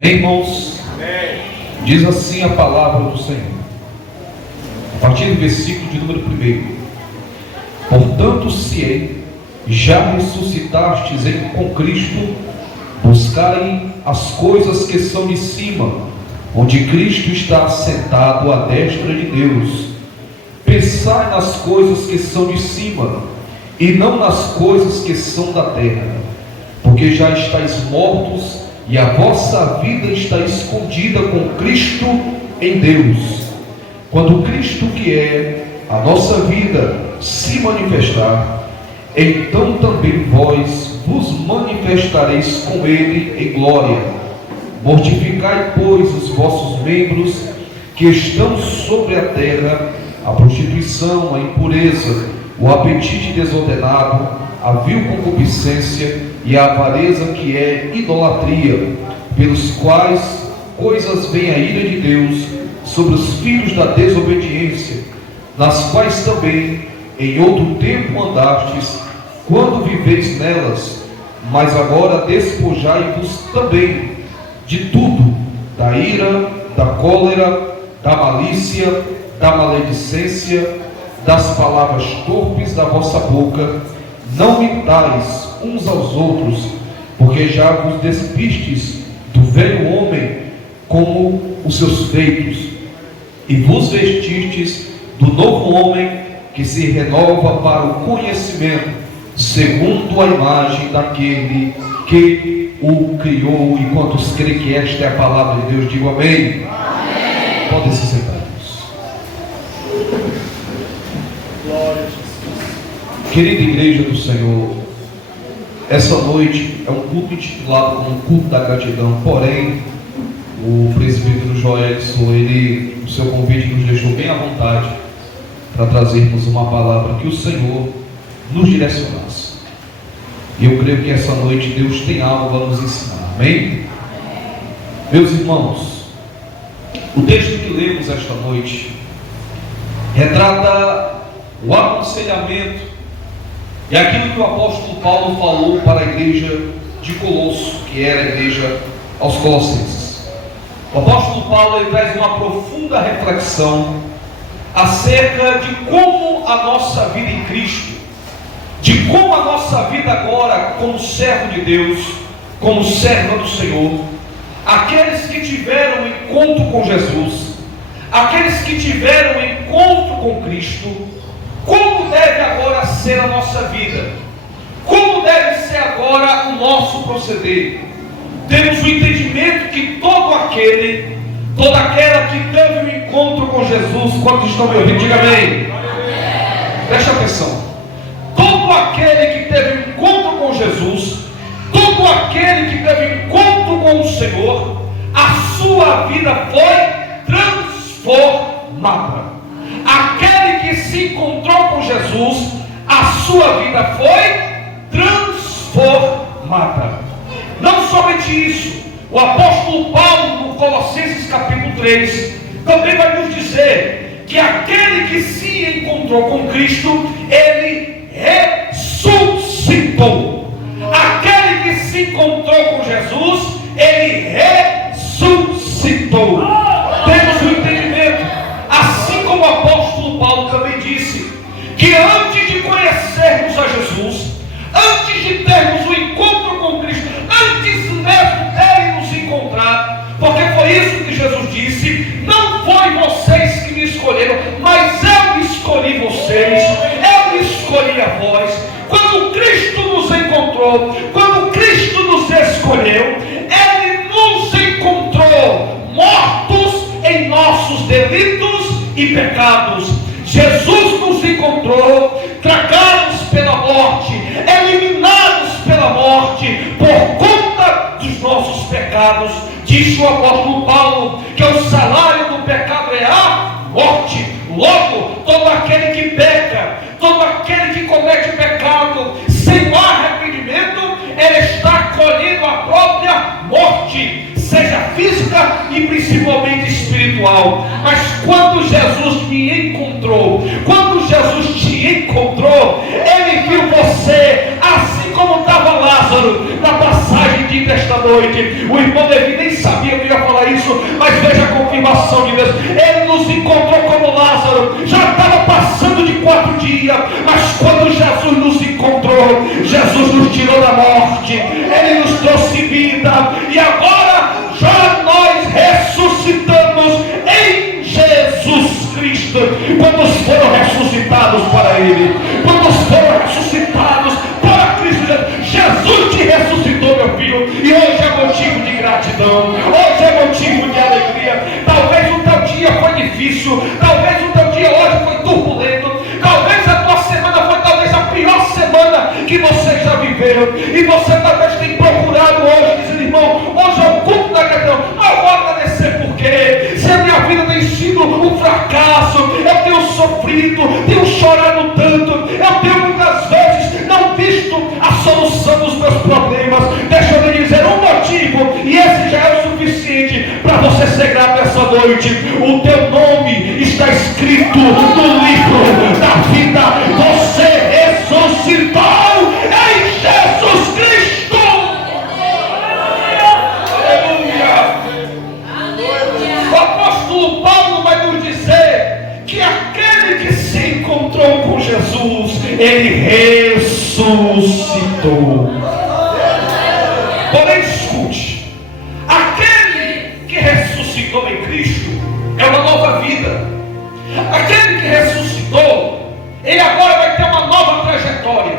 Irmãos, diz assim a palavra do Senhor, a partir do versículo de número 1: Portanto, se já ressuscitastes com Cristo, buscai as coisas que são de cima, onde Cristo está assentado à destra de Deus. Pensai nas coisas que são de cima, e não nas coisas que são da terra, porque já estáis mortos, e a vossa vida está escondida com Cristo em Deus. Quando Cristo, que é a nossa vida, se manifestar, então também vós vos manifestareis com Ele em glória. Mortificai, pois, os vossos membros que estão sobre a terra, a prostituição, a impureza, o apetite desordenado, a vil concupiscência e a avareza, que é idolatria, pelos quais coisas vem a ira de Deus sobre os filhos da desobediência, nas quais também em outro tempo andastes, quando viveis nelas, mas agora despojai-vos também de tudo: da ira, da cólera, da malícia, da maledicência, das palavras torpes da vossa boca. Não mintais uns aos outros, porque já vos despistes do velho homem como os seus feitos, e vos vestistes do novo homem, que se renova para o conhecimento, segundo a imagem daquele que o criou. E quantos creem que esta é a palavra de Deus, digo amém. Amém. Podem se sentar. Glória a Jesus. Querida igreja do Senhor, essa noite é um culto intitulado como um culto da gratidão. Porém, o presbítero Joelson, o seu convite nos deixou bem à vontade para trazermos uma palavra que o Senhor nos direcionasse. E eu creio que essa noite Deus tem algo a nos ensinar. Amém? Meus irmãos, o texto que lemos esta noite retrata o aconselhamento e aquilo que o apóstolo Paulo falou para a igreja de Colosso, que era a igreja aos Colossenses. O apóstolo Paulo ele traz uma profunda reflexão acerca de como a nossa vida em Cristo, de como a nossa vida agora como servo de Deus, como serva do Senhor, aqueles que tiveram encontro com Jesus, aqueles que tiveram encontro com Cristo, como deve agora ser a nossa vida, como deve ser agora o nosso proceder. Temos o entendimento que toda aquela que teve um encontro com Jesus, quantos estão me ouvindo? Diga amém. Preste atenção. Todo aquele que teve um encontro com Jesus, todo aquele que teve um encontro com o Senhor, a sua vida foi transformada. Aquele que se encontrou com Jesus, a sua vida foi transformada. Não somente isso, o apóstolo Paulo, no Colossenses capítulo 3, também vai nos dizer que aquele que se encontrou com Cristo, ele ressuscitou. Aquele que se encontrou com Jesus, ele ressuscitou. Temos o entendimento, assim como o apóstolo Paulo também disse, que antes de conhecermos a Jesus, antes de termos o encontro com Cristo, antes mesmo dele nos encontrar, porque foi isso que Jesus disse: não foi vocês que me escolheram, mas eu escolhi vocês, eu escolhi a vós. Quando Cristo nos encontrou, quando Cristo nos escolheu, ele nos encontrou mortos em nossos delitos e pecados. Jesus nos encontrou tragados pela morte, eliminados pela morte, por conta dos nossos pecados. Diz o apóstolo Paulo que o salário do pecado é a morte. Logo, todo aquele que peca, todo aquele que comete pecado sem o arrependimento, ele está colhendo a própria morte, seja física e principalmente espiritual. Mas quando Jesus me encontrou, quando Jesus te encontrou, ele viu você assim como estava Lázaro na passagem dita esta noite. O irmão Levi nem sabia coração. Hoje é motivo de alegria. Talvez o teu dia foi difícil, talvez o teu dia hoje foi turbulento, talvez a tua semana foi talvez a pior semana que você já viveu, e você talvez tenha procurado hoje, dizendo: irmão, hoje é o culto da gratidão, mas eu vou agradecer porque se a minha vida tem sido um fracasso, eu tenho sofrido, tenho chorado tanto, eu tenho muitas vezes não visto a solução dos meus problemas. Deixa eu lhe dizer um motivo, e esse já é o suficiente para você ser grato essa noite. O teu nome está escrito no livro da vida. Você ressuscitou em Jesus Cristo. Aleluia. O apóstolo Paulo vai nos dizer que aquele que se encontrou com Jesus, ele ressuscitou. Porém, escute: aquele que ressuscitou em Cristo é uma nova vida. Aquele que ressuscitou, ele agora vai ter uma nova trajetória.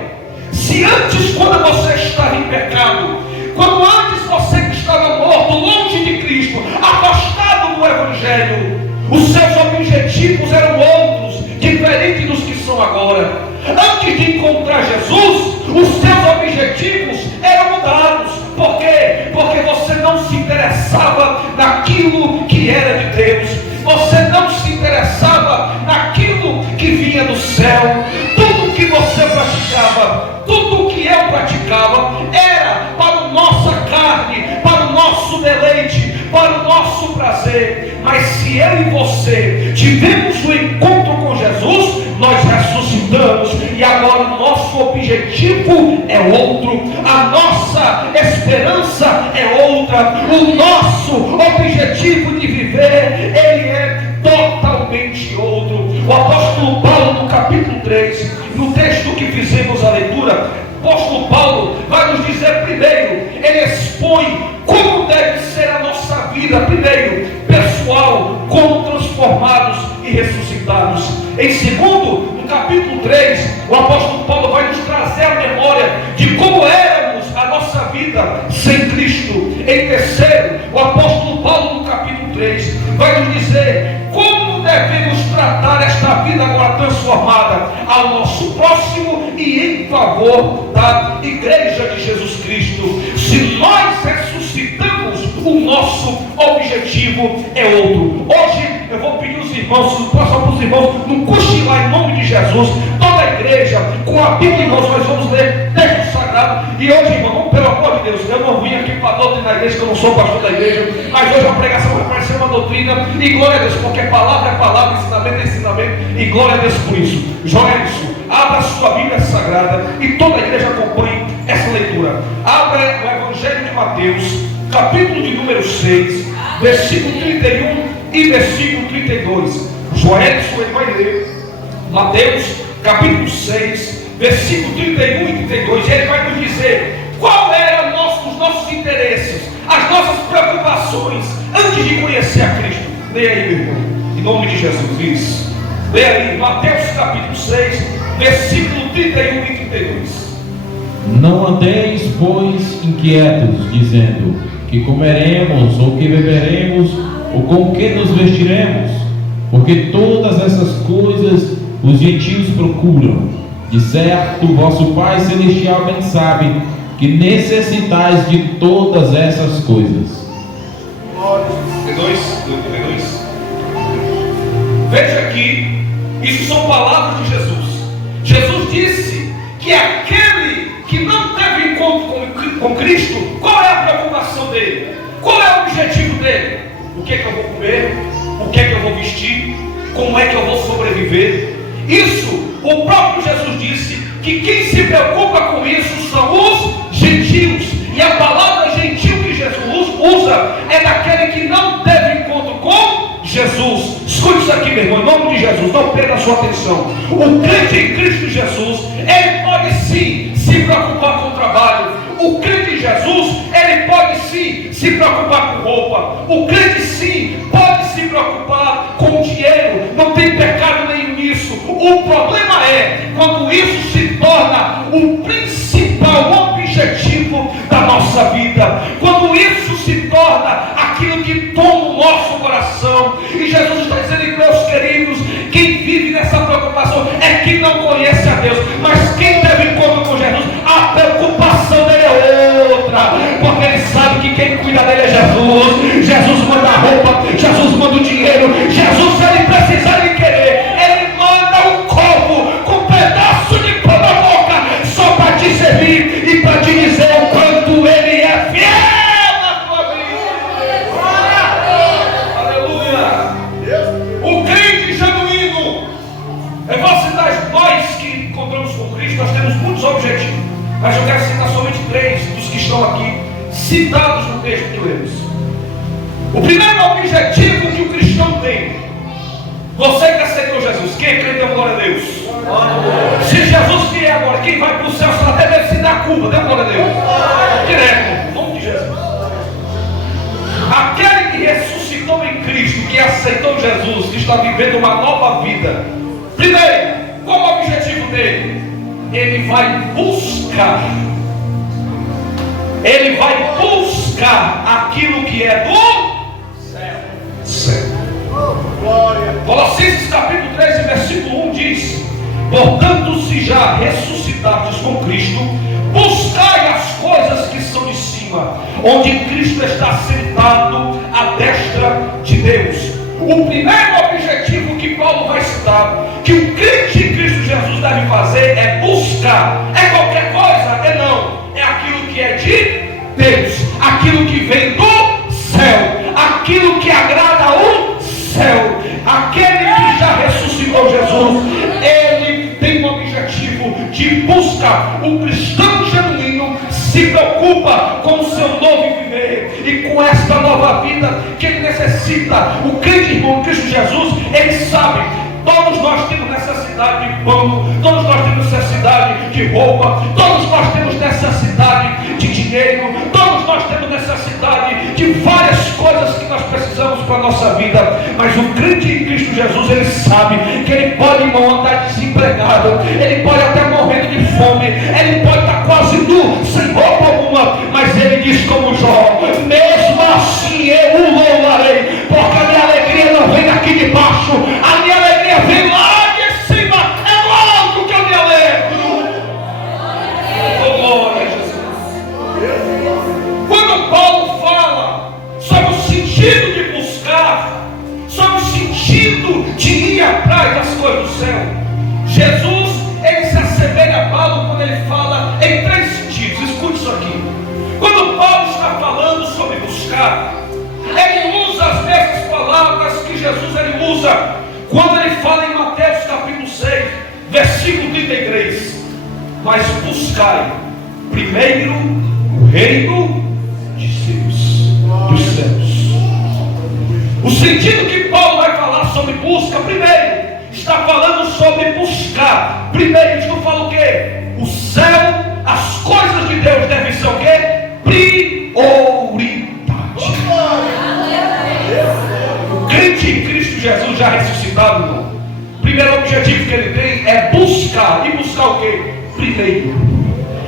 Se antes, quando você estava em pecado, quando antes você que estava morto, longe de Cristo, afastado do Evangelho, os seus objetivos eram outros, diferentes dos que são agora. Antes de encontrar Jesus, os seus objetivos eram mudados. Por quê? Porque você não se interessava naquilo que era de Deus. Você não se interessava naquilo que vinha do céu. Tudo que você praticava, tudo que eu praticava, era para a nossa carne, para o nosso deleite, para o nosso prazer. Mas se eu e você tivemos o encontro com Jesus, nós ressuscitamos, e agora o nosso objetivo é outro, a nossa esperança é outra, o nosso objetivo de viver, ele é totalmente outro. O apóstolo Paulo, no capítulo 3, no texto que fizemos a leitura, o apóstolo Paulo vai nos dizer: primeiro, ele expõe como deve ser a nossa vida, primeiro, pessoal, como transformados e ressuscitados. Em segundo, no capítulo 3, o apóstolo Paulo vai nos trazer a memória de como éramos a nossa vida sem Cristo. Em terceiro, o apóstolo Paulo, no capítulo 3, vai nos dizer como devemos tratar esta vida agora transformada ao nosso próximo e em favor da igreja de Jesus Cristo. Se nós ressuscitamos, o nosso objetivo é outro. Hoje eu vou pedir os irmãos, se possam para os irmãos, não cochilar em nome de Jesus, toda a igreja, com a Bíblia, irmãos, nós vamos ler texto sagrado. E hoje, irmão, pelo amor de Deus, eu não vim aqui para a doutrina da igreja, que eu não sou pastor da igreja, mas hoje a pregação vai parecer uma doutrina, e glória a Deus, porque palavra é palavra, ensinamento é ensinamento, e glória a Deus por isso. Joelson, abra sua Bíblia sagrada e toda a igreja acompanhe essa leitura. Abra o Evangelho de Mateus, capítulo de número 6, versículo 31 e versículo 32. Joelson, ele vai ler Mateus, capítulo 6, versículo 31 e 32, e ele vai nos dizer qual eram os nossos interesses, as nossas preocupações antes de conhecer a Cristo. Leia aí, meu irmão, em nome de Jesus. Isso. Leia aí, Mateus capítulo 6, versículo 31 e 32. Não andeis, pois, inquietos, dizendo: que comeremos, ou que beberemos, ou com que nos vestiremos? Porque todas essas coisas os gentios procuram. De certo, vosso Pai Celestial bem sabe que necessitais de todas essas coisas. 32. Veja aqui, isso são palavras de Jesus. Jesus disse que aquele que não teve encontro com Cristo, qual é a preocupação dele? Qual é o objetivo dele? O que é que eu vou comer? O que é que eu vou vestir? Como é que eu vou sobreviver? Isso, o próprio Jesus disse que quem se preocupa com isso são os gentios. E a palavra gentil que Jesus usa é daquele que não teve encontro com Jesus. Escute isso aqui, meu irmão, em nome de Jesus, não perca a sua atenção. O crente em Cristo Jesus, ele pode sim se preocupar com o trabalho. O crente em Jesus, ele pode sim se preocupar com roupa. O crente sim pode se preocupar com dinheiro. Não tem pecado nenhum nisso. O problema é quando isso se torna o principal objetivo da nossa nossa vida, quando isso se torna aquilo que toma o nosso coração, e Jesus está dizendo, meus queridos, quem vive nessa preocupação é quem não conhece a Deus, mas quem teve encontro com Jesus, a preocupação dele é outra, porque ele sabe que quem cuida dele é Jesus. Jesus manda a roupa, Jesus manda o dinheiro, Jesus, se ele precisar e querer, ele manda um corvo com um pedaço de pão na boca, só para te servir e para te dizer o quanto ele é fiel na tua vida. Aleluia! O crente genuíno, eu vou citar nós que encontramos com Cristo, nós temos muitos objetivos, mas eu quero citar somente 3 dos que estão aqui citados no texto que lemos. O primeiro objetivo que o cristão tem, você que aceitou Jesus, quem crê, dê glória a Deus. Se Jesus vier agora, quem vai para o céu só até deve se dar curva, dê glória a Deus. Direto, em nome de Jesus. Aquele que ressuscitou em Cristo, que aceitou Jesus, que está vivendo uma nova vida, primeiro, qual é o objetivo dele? Ele vai buscar aquilo que é do céu. Colossenses capítulo 13, versículo 1 diz: portanto, se já ressuscitastes com Cristo, buscai as coisas que são de cima, onde Cristo está sentado à destra de Deus. O primeiro objetivo que Paulo vai citar, que o crente em Cristo Jesus deve fazer, é buscar. É qualquer coisa? É não. É aquilo que é de Deus, aquilo que vem do céu, aquilo que agrada ao céu. Aquele que já ressuscitou Jesus, ele tem o objetivo de buscar. O cristão genuíno se preocupa com o seu novo viver e com esta nova vida que ele necessita. O crente irmão Cristo Jesus, ele sabe, todos nós temos necessidade de pão, todos nós temos necessidade de roupa, todos nós temos necessidade de dinheiro, todos nós temos necessidade de várias coisas que nós precisamos para a nossa vida. Mas o crente em Cristo Jesus, ele sabe que ele pode, irmão, andar desempregado, ele pode até morrendo de fome, ele pode estar quase nu, sem roupa alguma, mas ele diz como Jó: mesmo assim eu o louvarei, porque a minha alegria não vem daqui de baixo, a minha alegria vem lá de cima, é no alto que eu me alegro. Glória a Jesus. Quando Paulo fala sobre o sentido de buscar, sobre o sentido de ir atrás das coisas do céu, Jesus, ele se assemelha a Paulo quando ele fala em 3 sentidos. Escute isso aqui. Quando Paulo está falando sobre buscar, ele usa as mesmas palavras que Jesus ele usa quando ele fala em Mateus capítulo 6, versículo 33. Mas buscai primeiro o reino de Deus, dos céus. O sentido que Paulo vai falar sobre busca, primeiro, está falando sobre buscar. Primeiro, isso fala o quê? O céu, as coisas de Deus devem ser o quê? Prioridade. O crente em Cristo Jesus já ressuscitado, irmão, o primeiro objetivo que ele tem é buscar. E buscar o quê? Primeiro,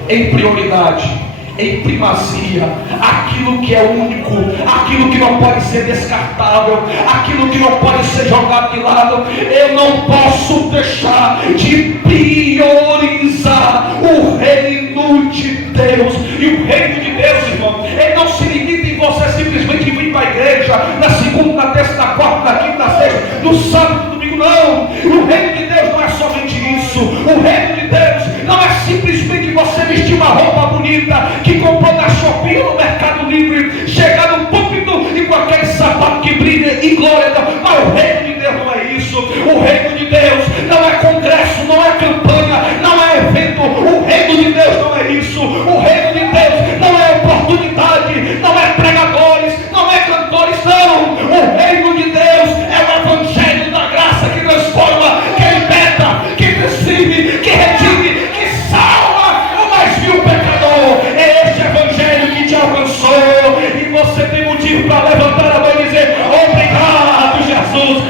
em prioridade, em primazia, aquilo que é único, aquilo que não pode ser descartável, aquilo que não pode ser jogado de lado. Eu não posso deixar de priorizar o reino de Deus. E o reino de Deus, irmão, ele não se limita em você simplesmente vir para a igreja na segunda, na terça, na quarta, na quinta, na sexta, no sábado, no domingo. Não, o reino de Deus não é somente isso. O reino de Deus não é simplesmente você vestir uma roupa bonita que comprou na Shopee ou no Mercado Livre, chegar no púlpito e com aquele sapato que brilha e glória a Deus. Mas o reino de Deus não é isso. O reino de Deus não é congresso, não é campanha, não é evento. O reino de Deus não é isso. O reino de Deus não é oportunidade, não é pregadores, não é cantores, não. O reino de Deus é o evangelho da graça que transforma, que liberta, que prescreve, que redime, que salva o mais vil pecador. É este evangelho que te alcançou, e você tem motivo para levantar a mão e dizer: obrigado, Jesus.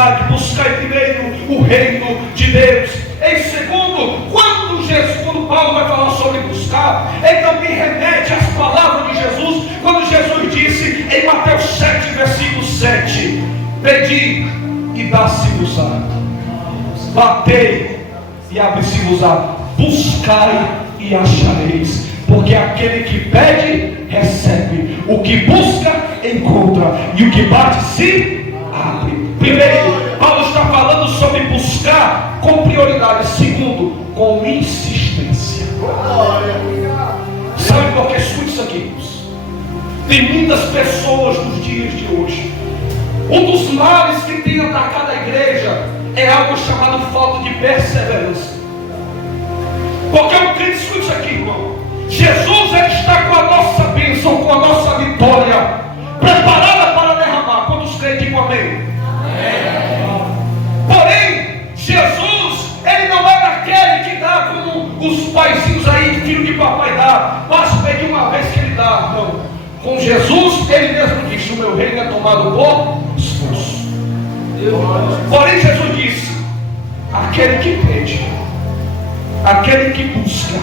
prioridade, buscar primeiro o reino de Deus. Em segundo, quando Paulo vai falar sobre buscar, ele também remete às palavras de Jesus, quando Jesus disse em Mateus 7, versículo 7: pedi e dá-se-vos-á, batei e abre-se-vos-á, buscai e achareis, porque aquele que pede, recebe, o que busca, encontra, e o que bate, se abre. Primeiro, Paulo está falando sobre buscar com prioridade. Segundo, com insistência. Sabe por que? Escute isso aqui, irmãos. Tem muitas pessoas nos dias de hoje. Um dos males que tem atacado a igreja é algo chamado falta de perseverança. Porque eu creio, escute isso aqui, irmão. Jesus, ele está com a nossa bênção, com a nossa vitória preparada para derramar. Quantos creem que amém? Amém. Porém, Jesus, ele não é daquele que dá como os paizinhos aí, filho de papai dá, basta pedir uma vez que ele dá. Não. Com Jesus, ele mesmo disse: o meu reino é tomado por esforço. Porém, Jesus disse: aquele que pede, aquele que busca,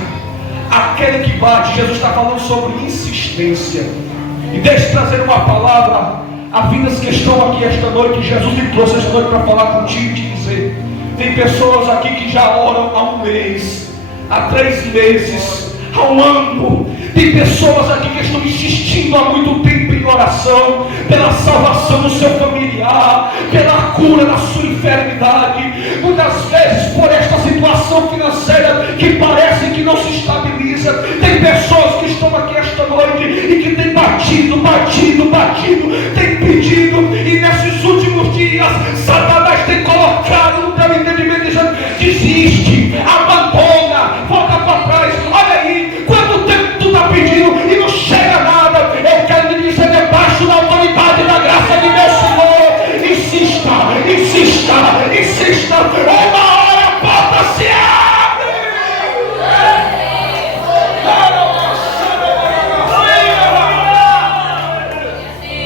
aquele que bate. Jesus está falando sobre insistência. E deixe trazer uma palavra a vidas que estão aqui esta noite. Jesus me trouxe esta noite para falar contigo e te dizer: tem pessoas aqui que já oram há um mês, há 3 meses, há um ano. Tem pessoas aqui que estão insistindo há muito tempo em oração, pela salvação do seu familiar, pela cura da sua enfermidade. Muitas vezes por esta situação financeira que parece que não se estabiliza. Tem pessoas que estão aqui esta noite e que têm batido, tem pedido, e nesses últimos dias Satanás tem colocado no teu entendimento dizendo: desiste, abandona, volta para trás. Olha aí, quanto tempo tu está pedindo e não chega nada. Eu quero lhe dizer, debaixo da autoridade e da graça de meu Senhor, insista, uma hora a porta se abre.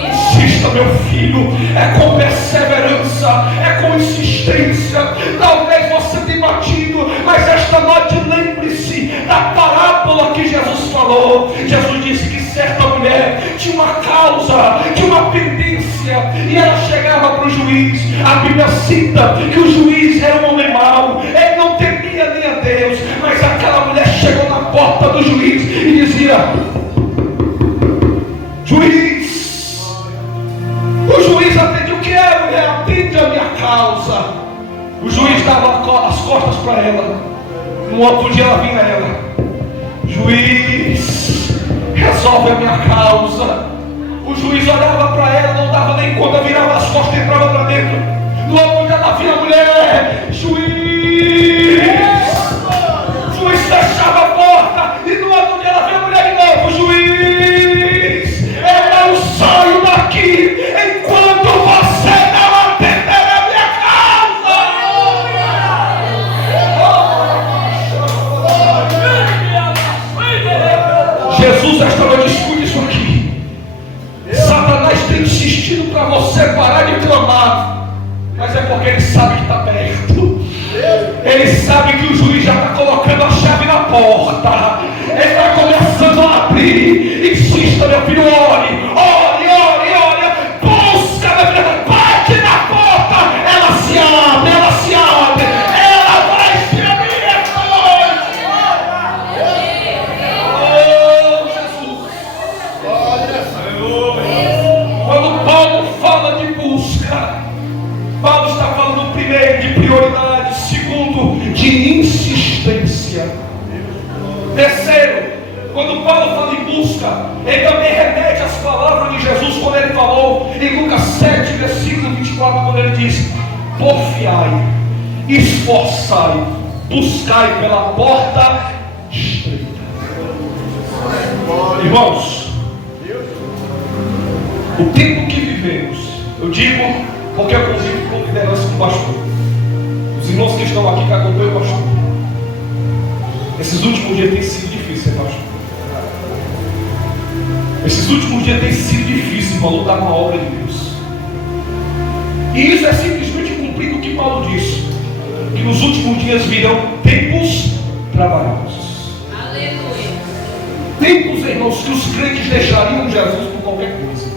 Insista, meu filho, é com perseverança, é com insistência. Talvez você tenha batido, mas esta noite lembre-se da parábola que Jesus falou. Jesus disse que certa mulher tinha uma causa, tinha uma pendência, e ela chegava para o juiz. A Bíblia cita que o juiz era um homem mau, ele não temia nem a Deus, mas aquela mulher chegou na porta do juiz e dizia: juiz. O juiz atende: o que é, mulher? Atende a minha causa. O juiz dava as costas para ela. No outro dia ela vinha a ela: juiz, resolve a minha causa. O juiz olhava para ela, não dava nem conta, virava as costas e entrava para dentro. No outro dia ela vinha a mulher: juiz. O juiz fechava a porta, e no outro dia ela vinha a mulher de novo: juiz, eu não saio daqui enquanto você não atender a minha causa. Jesus, esta noite, escute isso aqui. Satanás tem insistido para você parar de clamar, mas é porque ele sabe que está perto. Ele sabe que o juiz já está colocando a chave na porta. Ele está começando a abrir. Insista, meu filho, ore. Busca, meu filho, bate na porta. Ela se abre. Ela vai se abrir esta noite. Oh, Jesus. Quando Paulo fala de busca, Paulo está falando primeiro de prioridade, segundo de insistência. Terceiro, quando Paulo fala em busca, ele também remete às palavras de Jesus quando ele falou em Lucas 7, versículo 24, quando ele diz: porfiai, esforçai, buscai pela porta estreita. Irmãos, o tempo que vivemos, eu digo porque eu convivo com liderança do pastor, os irmãos que estão aqui que acompanham o pastor, esses últimos dias têm sido difíceis, pastor. Esses últimos dias têm sido difíceis para lutar com a obra de Deus. E isso é simplesmente com dias virão tempos trabalhosos. Aleluia. Tempos, irmãos, que os crentes deixariam Jesus por qualquer coisa.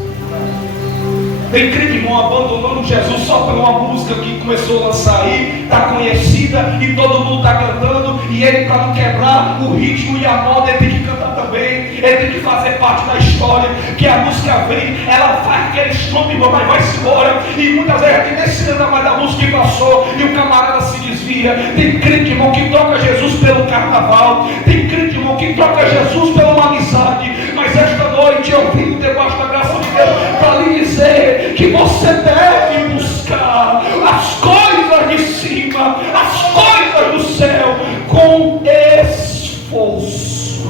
Tem crente, irmão, abandonando Jesus só por uma música que começou a lançar aí, está conhecida e todo mundo está cantando, e ele, para não quebrar o ritmo e a moda, ele tem que cantar também, ele tem que fazer parte da história, que a música vem, ela faz aquele estrondo, irmão, mas vai-se embora, e muitas vezes a gente nem se lembra mais da música que passou, e o camarada se desvia. Tem crente, irmão, que troca Jesus pelo carnaval, tem crente, irmão, que troca Jesus pela uma amizade, mas esta noite eu vim debaixo da graça de Deus para lhe dizer que você deve buscar as coisas de cima, as coisas do céu, com esforço.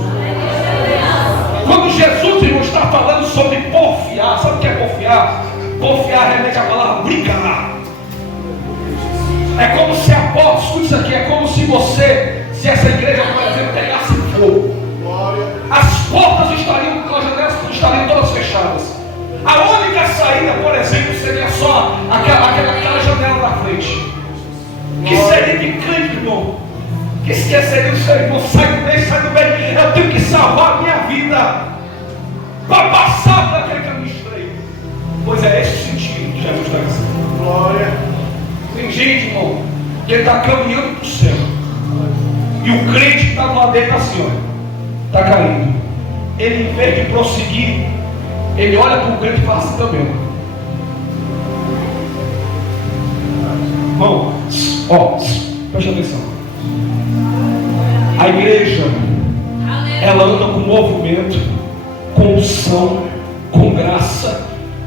Quando Jesus, irmão, está falando sobre porfiar, sabe o que é porfiar? Porfiar remete à palavra brigar. É como se a porta, escute isso aqui, é como se você, se essa igreja, por exemplo, pegasse fogo, as portas estariam, as janelas estariam todas fechadas. A única saída, por exemplo, seria só aquela janela da frente. Que seria de crente, irmão, que esqueceria o seu irmão, sai do bem, sai do bem. Eu tenho que salvar a minha vida para passar por aquele caminho estreito. Pois é esse o sentido que Jesus está dizendo. Glória. Tem gente, irmão, que está caminhando para o céu, e o crente está lá dentro assim, ó, está caindo. Ele, em vez de prosseguir, ele olha para o crente e fala assim também. Irmão, ó, preste atenção. A igreja, ela anda com movimento, com unção, com graça,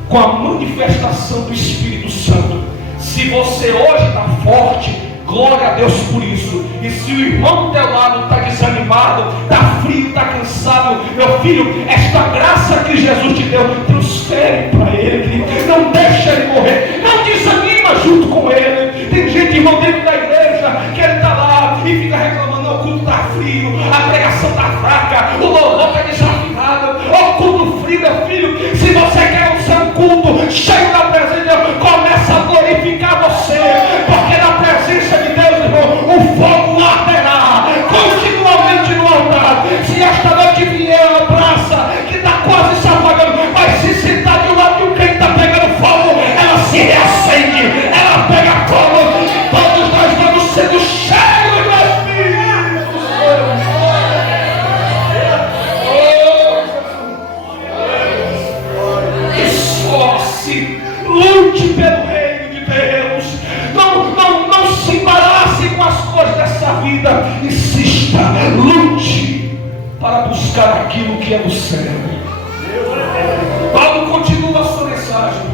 com a manifestação do Espírito Santo. Se você hoje está forte, glória a Deus por isso. E se o irmão do teu lado está desanimado, está frio, está cansado, meu filho, esta graça que Jesus te deu, transfere para ele. Não deixa ele morrer, não desanima junto com ele. Tem gente, irmão, dentro da igreja, que ele está lá e fica reclamando: o culto está frio, a pregação está fraca, o louvor está desafinado, o culto frio. Meu filho, se você quer um culto cheio da presença de Deus, começa a glorificar você, porque na presença de Deus, irmão, o fogo arderá continuamente no altar. Se esta noite vier a praça que está quase se apagando, mas se sentar de um lado e o crente está pegando fogo, ela se reacende, ela pega fogo, e todos nós vamos sendo cheios do Espírito Santo. Esforce, lute pelo reino de Deus. Não se embarace com as coisas dessa vida. Insista, lute para buscar aquilo que é do céu. Paulo continua a sua mensagem.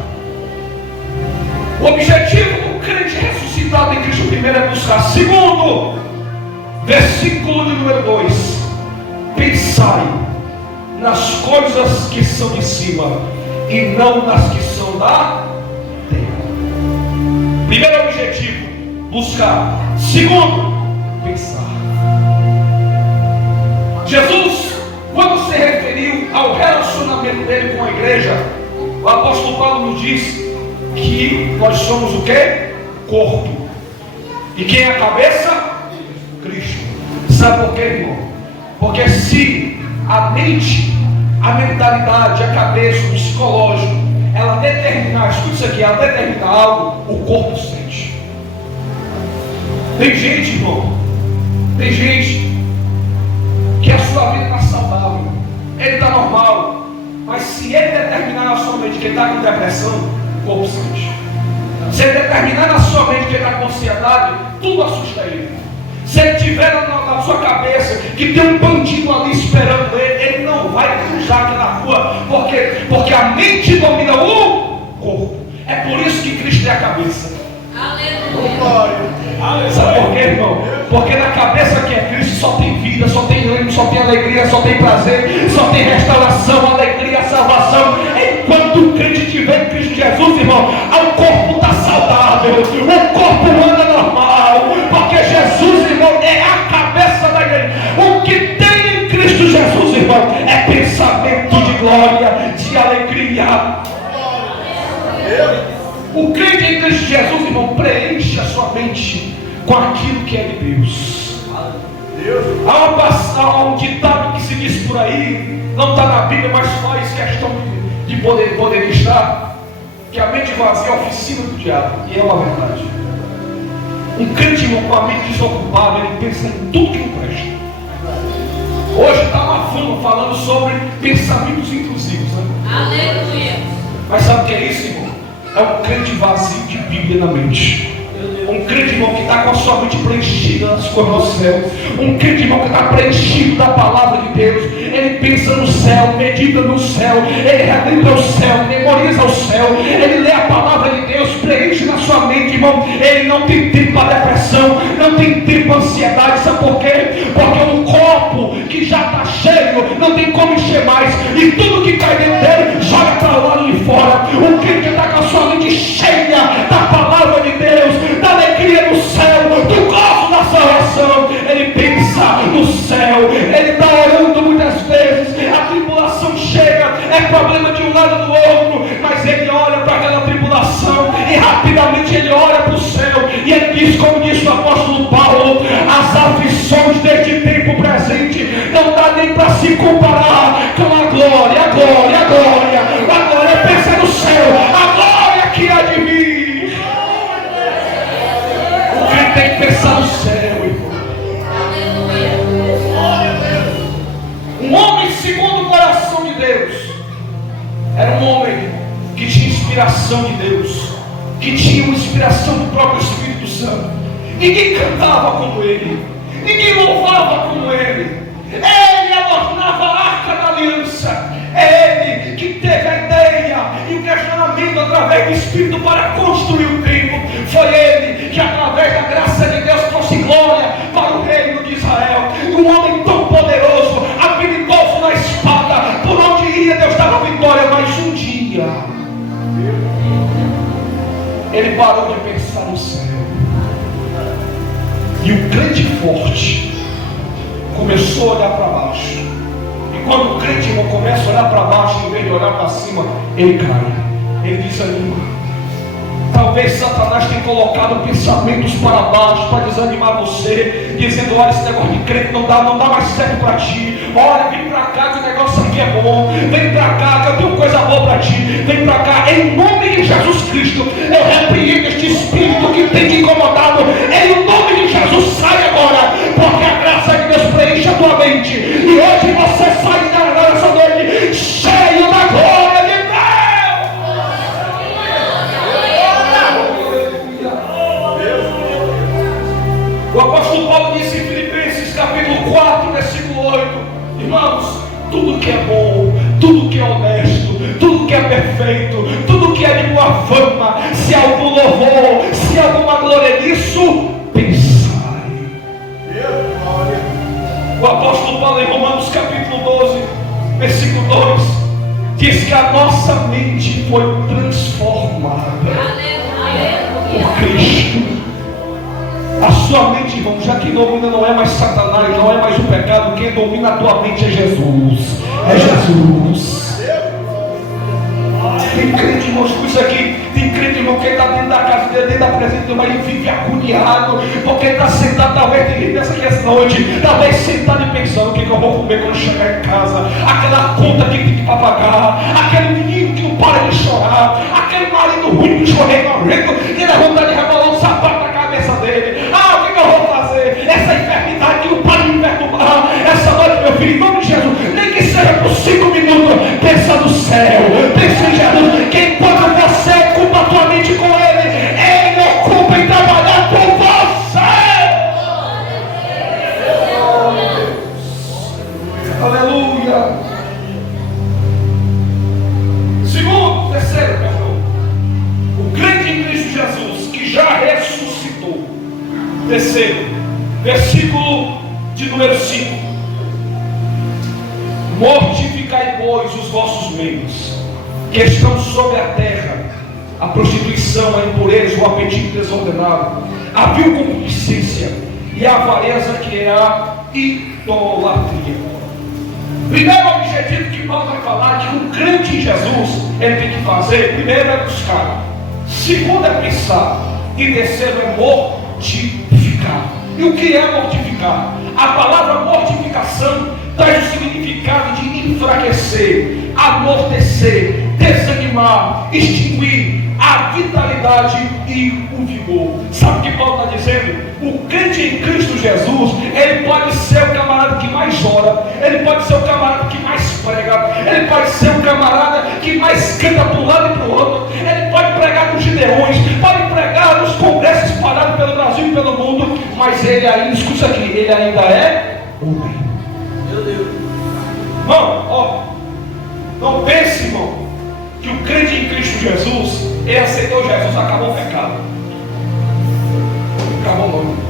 O objetivo do crente ressuscitado em Cristo, primeiro, é buscar. Segundo, versículo de número 2: pensai nas coisas que são de cima e não nas que são da terra. Primeiro objetivo, buscar. Segundo, pensar. Jesus, quando se referiu ao relacionamento dele com a igreja, o apóstolo Paulo nos diz que nós somos o quê? Corpo. E quem é a cabeça? Cristo. Sabe por quê, irmão? Porque se a mente, a mentalidade, a cabeça, o psicológico, ela determinar, escuta isso aqui, ela determina algo, o corpo sente. Tem gente, irmão, tem gente que a sua vida está saudável, ele está normal, mas se ele determinar na sua mente que ele está com depressão, o corpo sente. Se ele determinar na sua mente que ele está com ansiedade, tudo assusta ele. Se ele tiver na sua cabeça que tem um bandido ali esperando ele, ele não vai cruzar aqui na rua, porque a mente domina o corpo. É por isso que Cristo é a cabeça. Aleluia. Sabe por quê, irmão? Porque na cabeça que é Cristo só tem vida, só tem ânimo, só tem alegria, só tem prazer, só tem restauração, alegria, salvação. Enquanto o crente tiver em Cristo Jesus, irmão, o corpo está saudável, o corpo anda normal, porque Jesus, irmão, é a cabeça da igreja. O que tem em Cristo Jesus, irmão, é pensamento de glória, de alegria. O crente em Cristo Jesus, irmão, preenche a sua mente com aquilo que é de Deus. Há um ditado que se diz por aí, não está na Bíblia, mas faz questão de poder estar, que a mente vazia é a oficina do diabo, e é uma verdade. Um crente com a mente desocupada, ele pensa em tudo que não presta. Hoje está uma fama falando sobre pensamentos intrusivos, né? Aleluia. Mas sabe o que é isso, irmão? É um crente vazio de Bíblia na mente. Um crente, irmão, que está com a sua mente preenchida das coisas do céu. Um crente, irmão, que está preenchido da palavra de Deus. Ele pensa no céu, medita no céu, ele relembra o céu, memoriza o céu, ele lê a palavra de Deus, preenche na sua mente, irmão. Ele não tem tempo para depressão, não tem tempo para ansiedade. Sabe por quê? Porque um copo que já está cheio não tem como encher mais, e tudo que cai dentro dele joga para lá e fora. Um crente que está com a sua mente cheia da palavra de Deus, da alegria do céu, do gozo da salvação, ele pensa no céu, ele está orando muitas vezes, a tribulação chega, é problema de um lado do outro, mas ele olha para aquela tribulação e rapidamente ele olha para o céu e ele diz, como disse o apóstolo Paulo, as aflições deste tempo presente não dá nem para se comparar com a glória, a glória, a glória, a glória. Pensa no céu, a glória que há de vir. O crente tem que pensar no céu, irmão. Um homem segundo o coração de Deus era um homem que tinha inspiração de Deus, que tinha uma inspiração do próprio Espírito Santo. Ninguém cantava como ele, ninguém louvava como ele. Ele adornava a arca da aliança. É ele que teve a ideia e o questionamento através do Espírito para construir o templo. Foi ele que, através da graça de Deus, trouxe glória para o reino de Israel. Um homem tão poderoso, habilidoso na espada, por onde ia Deus dava vitória. Mas um dia ele parou de pensar no céu, e o crente forte começou a olhar para baixo. E quando o crente, irmão, começa a olhar para baixo em vez de olhar para cima, ele cai, ele desanima. Talvez Satanás tenha colocado pensamentos para baixo para desanimar você, dizendo: olha, esse negócio de crente não dá mais certo para ti. Olha, vem para cá que o negócio aqui é bom. Vem para cá que eu tenho coisa boa para ti. Vem para cá, em nome de Jesus Cristo. Eu repreendo este espírito que tem te incomodado. Em nome de Jesus, sai agora, porque a graça de Deus preenche a tua mente. E hoje você sai dessa noite cheio da glória de Deus. O apóstolo Paulo disse em Filipenses capítulo 4, versículo 8: irmãos, tudo que é bom, tudo que é honesto, tudo que é perfeito, tudo que é de boa fama, se algum louvor, se alguma glória nisso, pensai. O apóstolo Paulo em Romanos capítulo 12, versículo 2, diz que a nossa mente foi transformada por Cristo. A sua mente, irmão, já que domina não é mais Satanás, não é mais o pecado. Quem domina a tua mente é Jesus. É Jesus. Tem crente, irmão, escuta isso aqui. Tem crente, irmão, que está dentro da casa dele, dentro da presença de Deus, mas ele vive agoniado, porque está sentado, talvez tem gente dessa aqui essa noite, talvez sentado e pensando: o que eu vou comer quando chegar em casa? Aquela conta que tem que pagar, aquele menino que não para de chorar, aquele marido ruim que escorrega, que dá vontade de rebolar um sapato na cabeça dele. O que eu vou fazer? Essa enfermidade que não para de me perturbar. Essa noite, meu filho, em nome de Jesus, nem que seja por 5 minutos, pensa no céu, pensa em Jesus, que enquanto você ocupa a tua mente com Ele, Ele ocupa em trabalhar com você. Aleluia. Segundo, terceiro, perdão, o crente em Cristo Jesus, que já ressuscitou. Terceiro, versículo de número 5: mortificai, pois, os vossos membros que estão sobre a terra, a prostituição, a impureza, o apetite desordenado, a vil concupiscência e a avareza, que é a idolatria. Primeiro objetivo que Paulo vai falar, que um crente em Jesus ele tem que fazer: primeiro é buscar, segundo é pensar, e terceiro é mortificar. mortificar. E o que é mortificar? A palavra mortificação traz o significado de enfraquecer, amortecer, desanimar, extinguir a vitalidade e o vigor. Sabe o que Paulo está dizendo? O crente em Cristo Jesus, ele pode ser o camarada que mais ora, ele pode ser o camarada que mais prega, ele pode ser o camarada que mais canta para um lado e para o outro, ele pode pregar nos gideões, pode pregar nos congressos espalhados pelo Brasil e pelo mundo, mas ele ainda, escuta isso aqui, ele ainda é homem. Meu Deus. Irmão, ó, não pense, irmão, que o crente em Cristo Jesus, ele aceitou Jesus, acabou o pecado. Acabou não.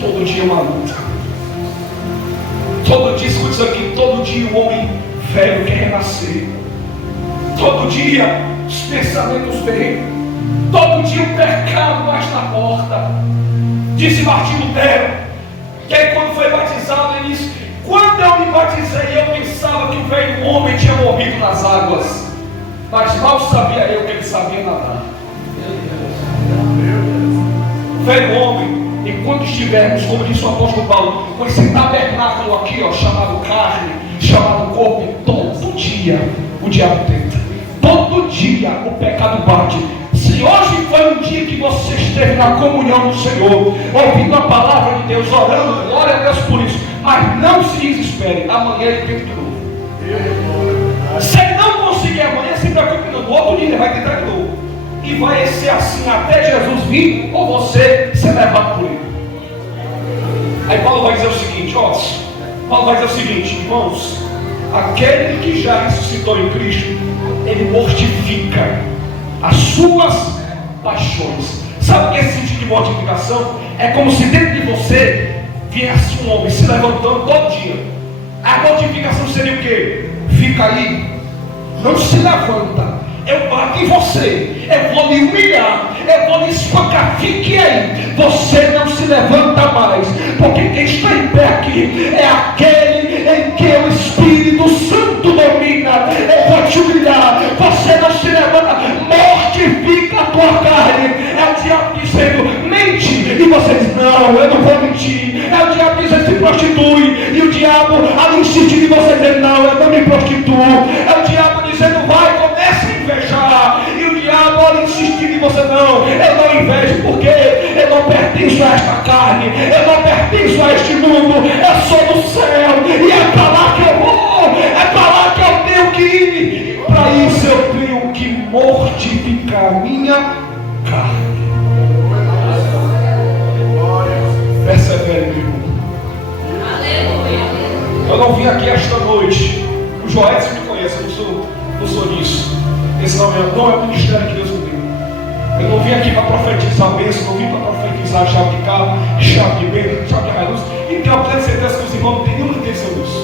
Todo dia uma luta. Todo dia, escuta isso aqui, todo dia o homem velho quer renascer. Todo dia os pensamentos vêm. Todo dia o pecado bate na porta. Disse Martim Lutero, que aí quando foi batizado, ele disse: quando eu me batizei, eu pensava que o velho homem tinha morrido nas águas, mas mal sabia eu que ele sabia nadar. O velho homem, enquanto estivermos, como disse o apóstolo Paulo, com esse tabernáculo aqui, ó, chamado carne, chamado corpo, todo dia o diabo tenta. Todo dia o pecado bate. Se hoje foi um dia que você esteve na comunhão do Senhor, ouvindo a palavra de Deus, orando, glória a Deus por isso, mas não se desespere, amanhã ele tenta de novo. Se ele não conseguir amanhã, se preocupe, no outro dia ele vai tentar de novo. E vai ser assim até Jesus vir ou você ser levado por ele. Aí Paulo vai dizer o seguinte, ó, Paulo vai dizer o seguinte, irmãos, aquele que já ressuscitou em Cristo, ele mortifica as suas paixões. Sabe o que é esse sentido de mortificação? É como se dentro de você viesse um homem se levantando todo dia. A mortificação seria o quê? Fica aí, não se levanta. Eu bato em você, eu vou lhe humilhar, eu vou lhe espancar, fique aí. Você não se levanta mais, porque quem está em pé aqui é aquele em que o Espírito Santo domina. Eu vou te humilhar, você não se levanta, mortifica a tua carne. É o diabo dizendo, mente, e você diz, não, eu não vou mentir. É o diabo dizendo, se prostitui, e o diabo ali insistindo em você dizer, não, eu não me prostituo. É o diabo dizendo, vai, começa a invejar, e o diabo ali insistindo em você, não, eu não invejo, porque eu não pertenço a esta carne, eu não pertenço a este mundo, eu sou do céu, e é para lá que eu vou, é para lá que eu tenho que ir, e para isso eu tenho que mortificar a minha carne. Persevere, meu irmão. Eu não vim aqui esta noite, o Joés me conhece, eu não sou disso. Esse não é o ministério que Deus me deu. Eu não vim aqui para profetizar bênção, não vim para profetizar chave de carro, chave de bênção, chave de luz. E tenho plena certeza que os irmãos não têm nenhuma intenção disso.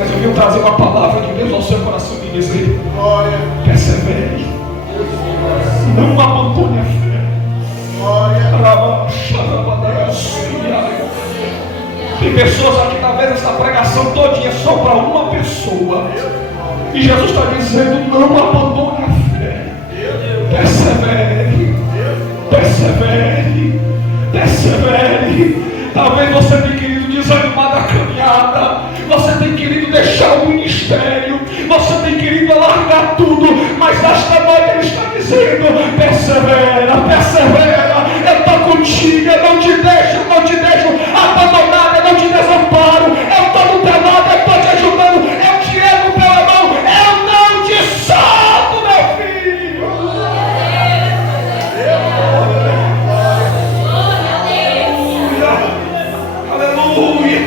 Mas eu vim trazer uma palavra de Deus ao seu coração e dizer: persevere, não abandone a fé. Tem pessoas aqui, talvez essa pregação todinha só para uma pessoa. E Jesus está dizendo, não abandone a fé. Persevere. Persevere. Persevere. Talvez você tenha querido desanimar da caminhada. Você tem querido deixar o ministério. Você tem querido largar tudo. Mas nesta noite Ele está dizendo, persevera, persevera. Eu estou contigo, eu não te deixo abandonado, eu não te desamparo. Eu estou no teu lado, eu estou te ajudando. Eu te ergo pela mão, eu não te solto, meu filho. Aleluia.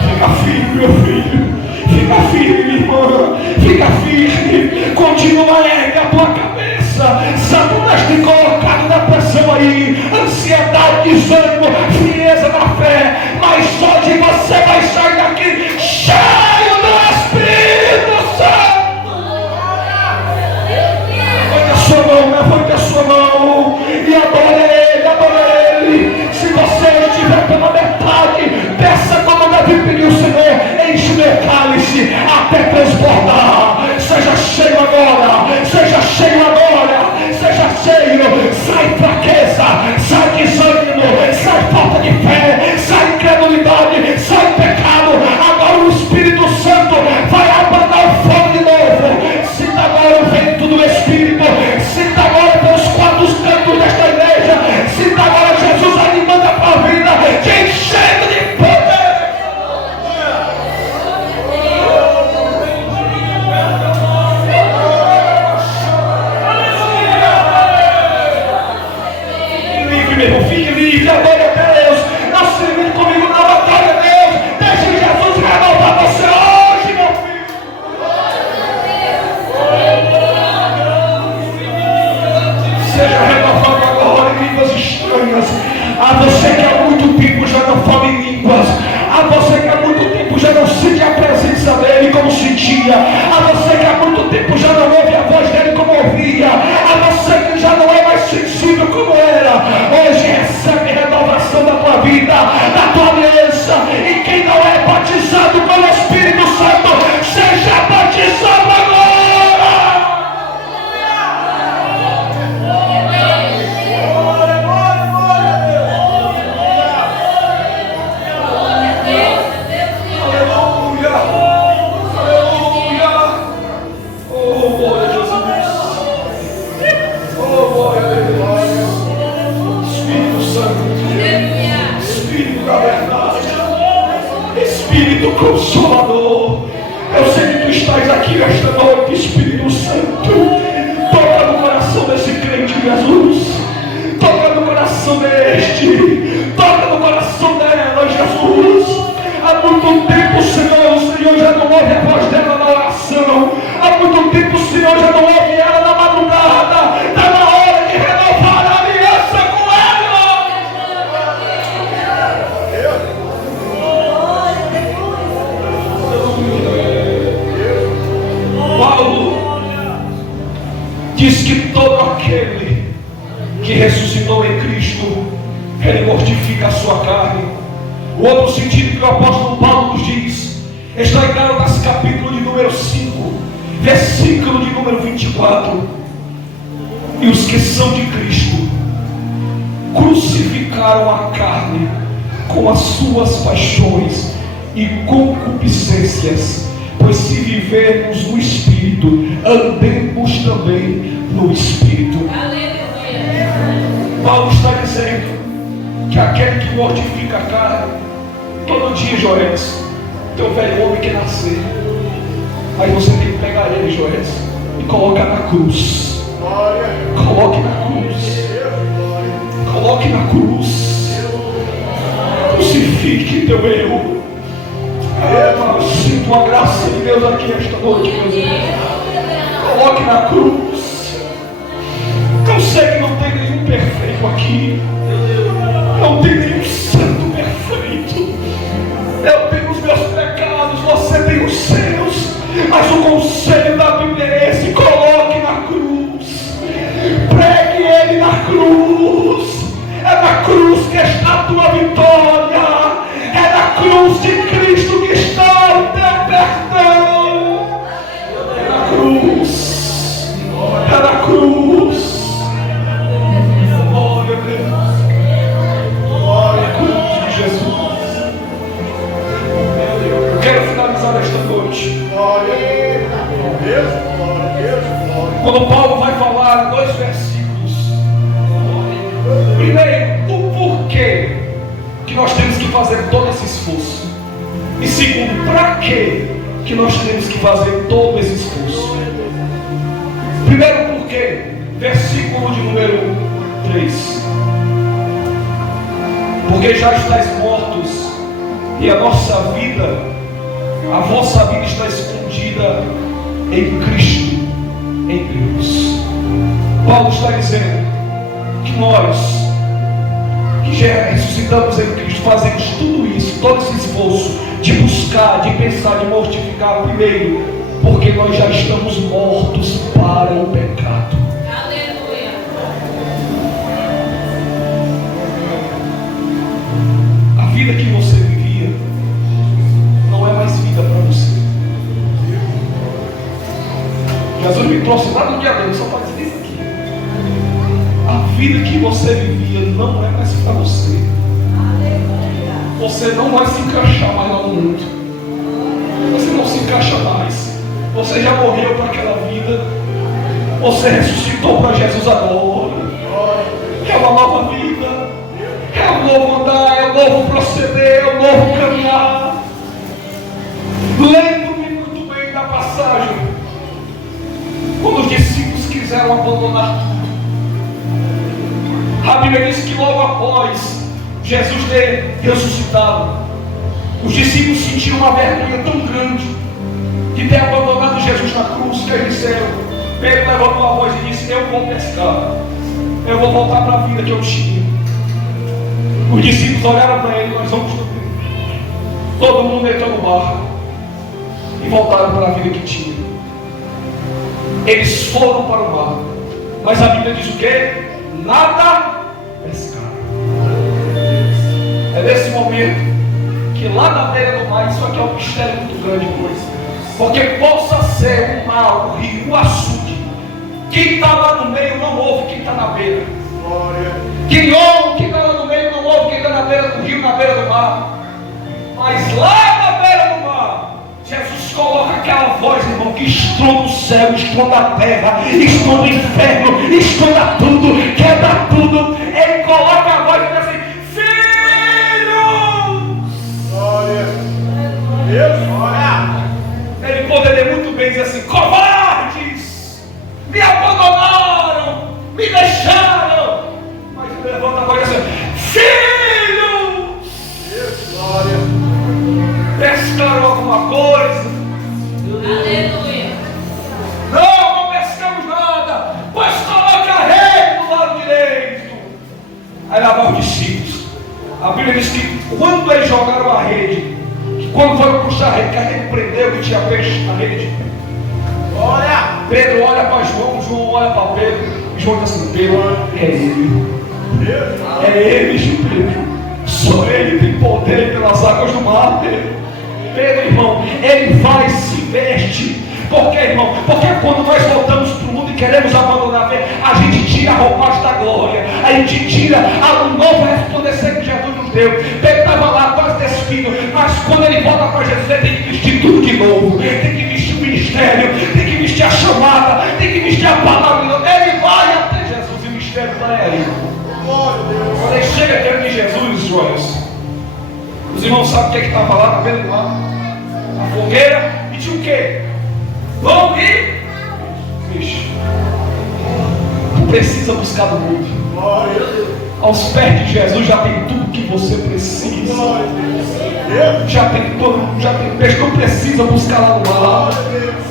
Fica firme, meu filho. Fica firme, minha irmã. Fica firme. Consolador. Eu sei que tu estás aqui esta noite, Espírito Santo. Toca no coração desse crente, Jesus. Toca no coração deste. Toca no coração dela, Jesus. Há muito tempo, Senhor, o Senhor já não ouve a voz dela na oração. Há muito tempo o Senhor já não ouve ela na madrugada. Está na hora de renovar a aliança com ela. Paulo diz que todo aquele que ressuscitou em Cristo, ele mortifica a sua carne. O outro sentido que o apóstolo Paulo nos diz está em Gálatas capítulo de número 5, versículo de número 24. E os que são de Cristo crucificaram a carne com as suas paixões e concupiscências, pois se vivermos no Espírito, andemos também no Espírito. Paulo está dizendo que aquele que mortifica a carne, todo dia, Joés, teu velho homem quer nascer, mas você tem que pegar ele, Joés, e colocar na cruz. Coloque na cruz. Coloque na cruz. Crucifique teu eu. Eu sinto a graça de Deus aqui esta noite, meus irmãos. Coloque na cruz. Eu sei que não tem nenhum perfeito aqui. Não tem nenhum santo perfeito. Eu tenho os meus pecados, você tem os seus. Mas o conselho da Bíblia é esse: coloque na cruz. Pregue ele na cruz. É na cruz que está a tua vitória. É na cruz de Cristo que está o teu perdão. É na cruz. É na cruz. Glória a Deus. Glória a cruz de Jesus. Eu quero finalizar esta noite. Glória a Deus, glória a Deus, glória. Quando Paulo vai falar 2 versículos. Primeiro, o porquê que nós temos que fazer todo esse esforço. E segundo, para que nós temos que fazer todo esse esforço. Primeiro, porquê? Versículo de número 3. Porque já estáis mortos, e a nossa vida, a vossa vida está escondida em Cristo, em Deus. Paulo está dizendo que nós, que já ressuscitamos em Cristo, fazemos tudo isso, todo esse esforço de buscar, de pensar, de mortificar, primeiro, porque nós já estamos mortos para o pecado. Aleluia. A vida que você vivia não é mais vida para você. Jesus me trouxe lá no dia dele só para dizer isso aqui. A vida que você vivia não é mais para você. Você não vai se encaixar mais lá no mundo. Você não se encaixa mais. Você já morreu para aquela vida. Você ressuscitou para Jesus agora. É uma nova vida. É um novo andar, é um novo proceder, é um novo caminhar. Lembro-me muito bem da passagem quando os discípulos quiseram abandonar tudo. A Bíblia diz que logo após Jesus ter ressuscitado, os discípulos sentiram uma vergonha tão grande de ter abandonado Jesus na cruz, que eles disseram. Pedro levantou a voz e disse: eu vou pescar, eu vou voltar para a vida que eu tinha. Os discípulos olharam para ele: nós vamos também. Todo mundo entrou no barco e voltaram para a vida que tinha. Eles foram para o mar, mas a Bíblia diz o quê? Nada pescaram. É nesse momento que lá na beira do mar, isso aqui é um mistério muito grande, pois, porque possa ser o mar, o rio, o açude, quem está lá no meio não ouve quem está na beira. Quem ouve quem está lá no meio não ouve quem está na beira do rio, na beira do mar. Mas lá na beira do mar, Jesus coloca aquela voz, irmão, que estronda o céu, estronda a terra, estronda o inferno, estronda tudo, quebra tudo. Ele coloca a voz e diz assim: filhos! Glória a Deus. dava aos discípulos. A Bíblia diz que quando eles jogaram a rede, que quando foram puxar a rede, que a rede prendeu, que tinha peixe na rede. Olha, Pedro olha para João, João olha para Pedro, e João diz assim: Pedro, é ele. É ele, Pedro. Só ele tem poder pelas águas do mar, Pedro. Pedro, irmão, ele vai se veste. Por quê, irmão? Porque quando nós voltamos para o mundo e queremos abandonar a fé, a gente tira a roupagem da glória, a gente tira o novo resplandecer que Jesus nos deu. Pedro estava lá quase despido, mas quando ele volta para Jesus, ele tem que vestir tudo de novo, tem que vestir o ministério, tem que vestir a chamada, tem que vestir a palavra. Ele vai até Jesus e o mistério está aí. Quando ele chega diante de Jesus, Jonas, os irmãos sabem o que estava lá, está vendo lá? A fogueira, e tinha o quê? Pão e peixe. Tu precisa buscar do mundo. Aos pés de Jesus já tem tudo que você precisa. Já tem peixe. Não precisa buscar lá no mar.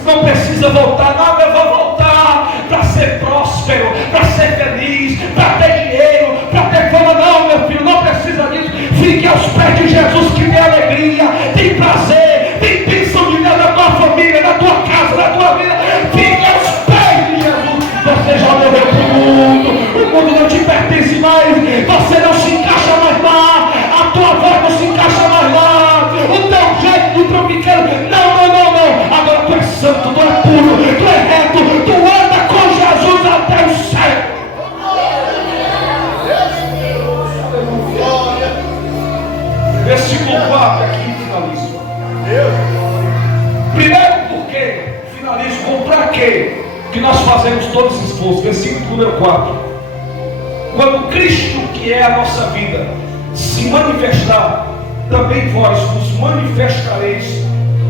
Não precisa voltar. Não, eu vou voltar para ser próspero, para ser feliz, para ter dinheiro, para ter fama. Não, meu filho, não precisa disso. Fique aos pés de Jesus, que tem alegria, tem prazer, tem bênção de Deus na tua família, na tua casa, na tua vida. Fique aos pés de Jesus. Você já morreu para o mundo não te pertence mais, você não se encaixa mais lá, a tua voz não se encaixa mais lá, o teu jeito do tropicano, não, agora tu é santo, tu é puro, tu é reto, tu anda com Jesus até o céu. Versículo 4 aqui finalizo. Primeiro, por quê? Finalizo com para quê? Que nós fazemos todo esse esforço. Versículo número 4. Quando Cristo, que é a nossa vida, se manifestar, também vós vos manifestareis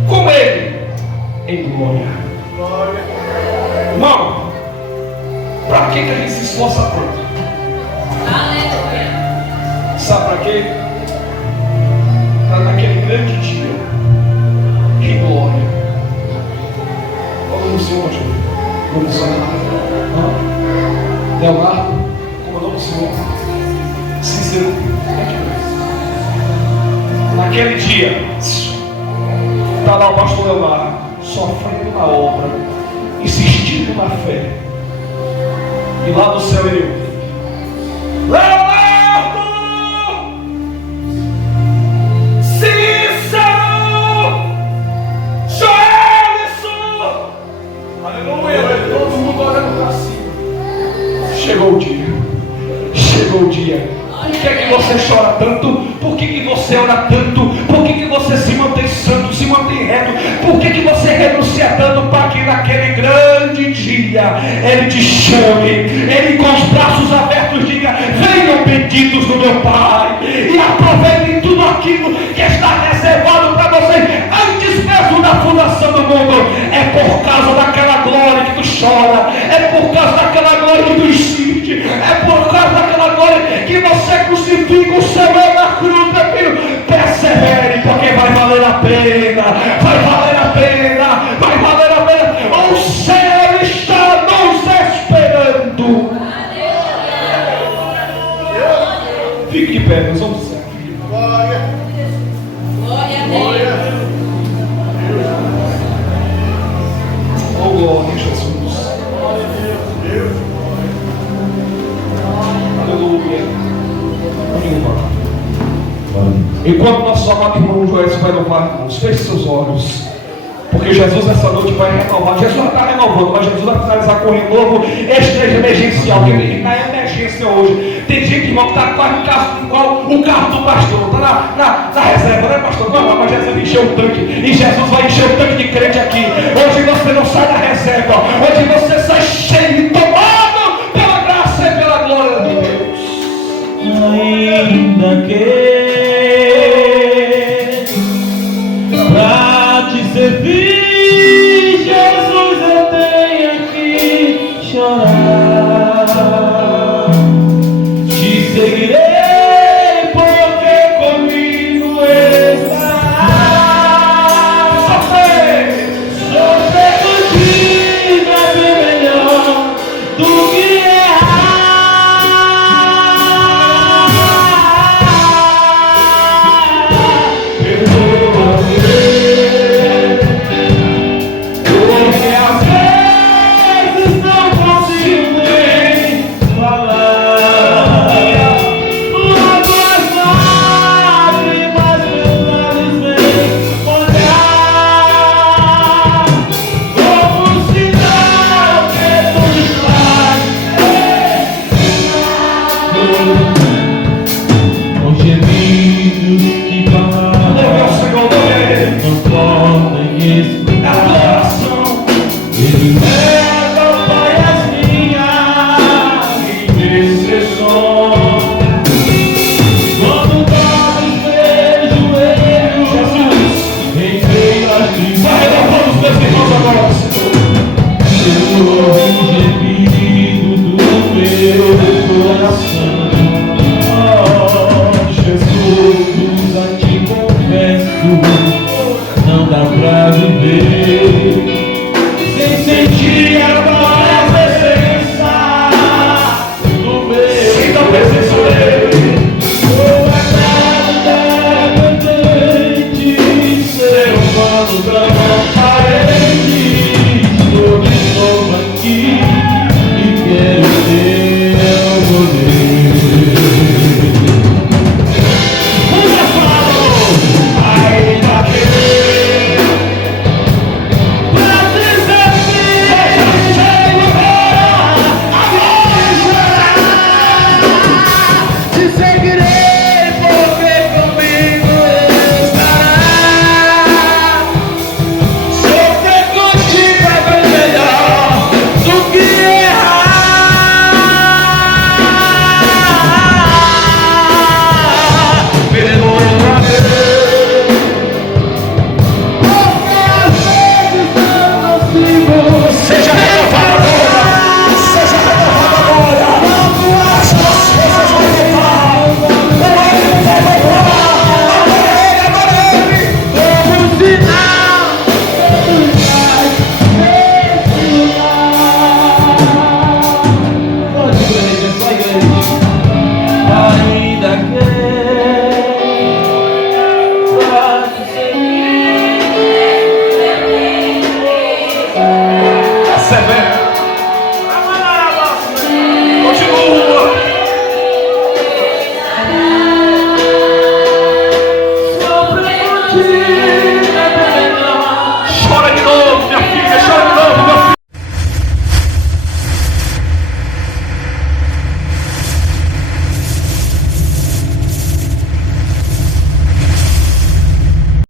com Ele em glória. Irmão, para que a gente se esforça tanto? Sabe para quê? Para naquele grande dia em glória. Vamos Senhor, vamos Senhor. Leonardo, como nome do Senhor? Cícero. Naquele dia, está lá o pastor Leonardo, sofrendo na obra, insistindo na fé. E lá do céu ele ouve: Leonardo! Cícero! Joelson! Aleluia! Todo mundo olhando para cima. Chegou o dia. Chegou o dia. Por que é que você chora tanto? Por que você ora tanto? Por que você se mantém santo, se mantém reto? Por que você renuncia tanto para que naquele grande dia Ele te chame, Ele com os braços abertos diga: venham benditos do meu Pai e aproveitem tudo aquilo que está reservado para vocês antes mesmo da fundação do mundo. É por causa daquela glória que tu chora, é por causa daquela glória que tu insiste, é por causa daquela glória que você crucifica o Senhor na cruz, meu filho. Persevere, porque vai valer a pena, vai valer a pena, vai valer a pena. O céu está nos esperando. Fique de pé, nós vamos dizer. Glória a Deus. Oh, glória a Jesus. Aleluia. Enquanto nosso amado irmão Joel vai louvar, irmãos, feche seus olhos, porque Jesus essa noite vai renovar. Jesus já está renovando, mas Jesus vai finalizar com o renovo esteja emergencial. Ele está em emergência hoje. Tem gente, irmão, que está quase igual o carro do pastor, está na reserva, né, pastor? Não, mas Jesus encheu o tanque, e Jesus vai encher o tanque de crente aqui. Hoje você não sai da reserva, hoje você sai cheio e tomado pela graça e pela glória de Deus. Ainda que pra te servir, Jesus, eu tenho que chorar. Te seguirei porque comigo estará. Sofrer contigo é viver. Senhor.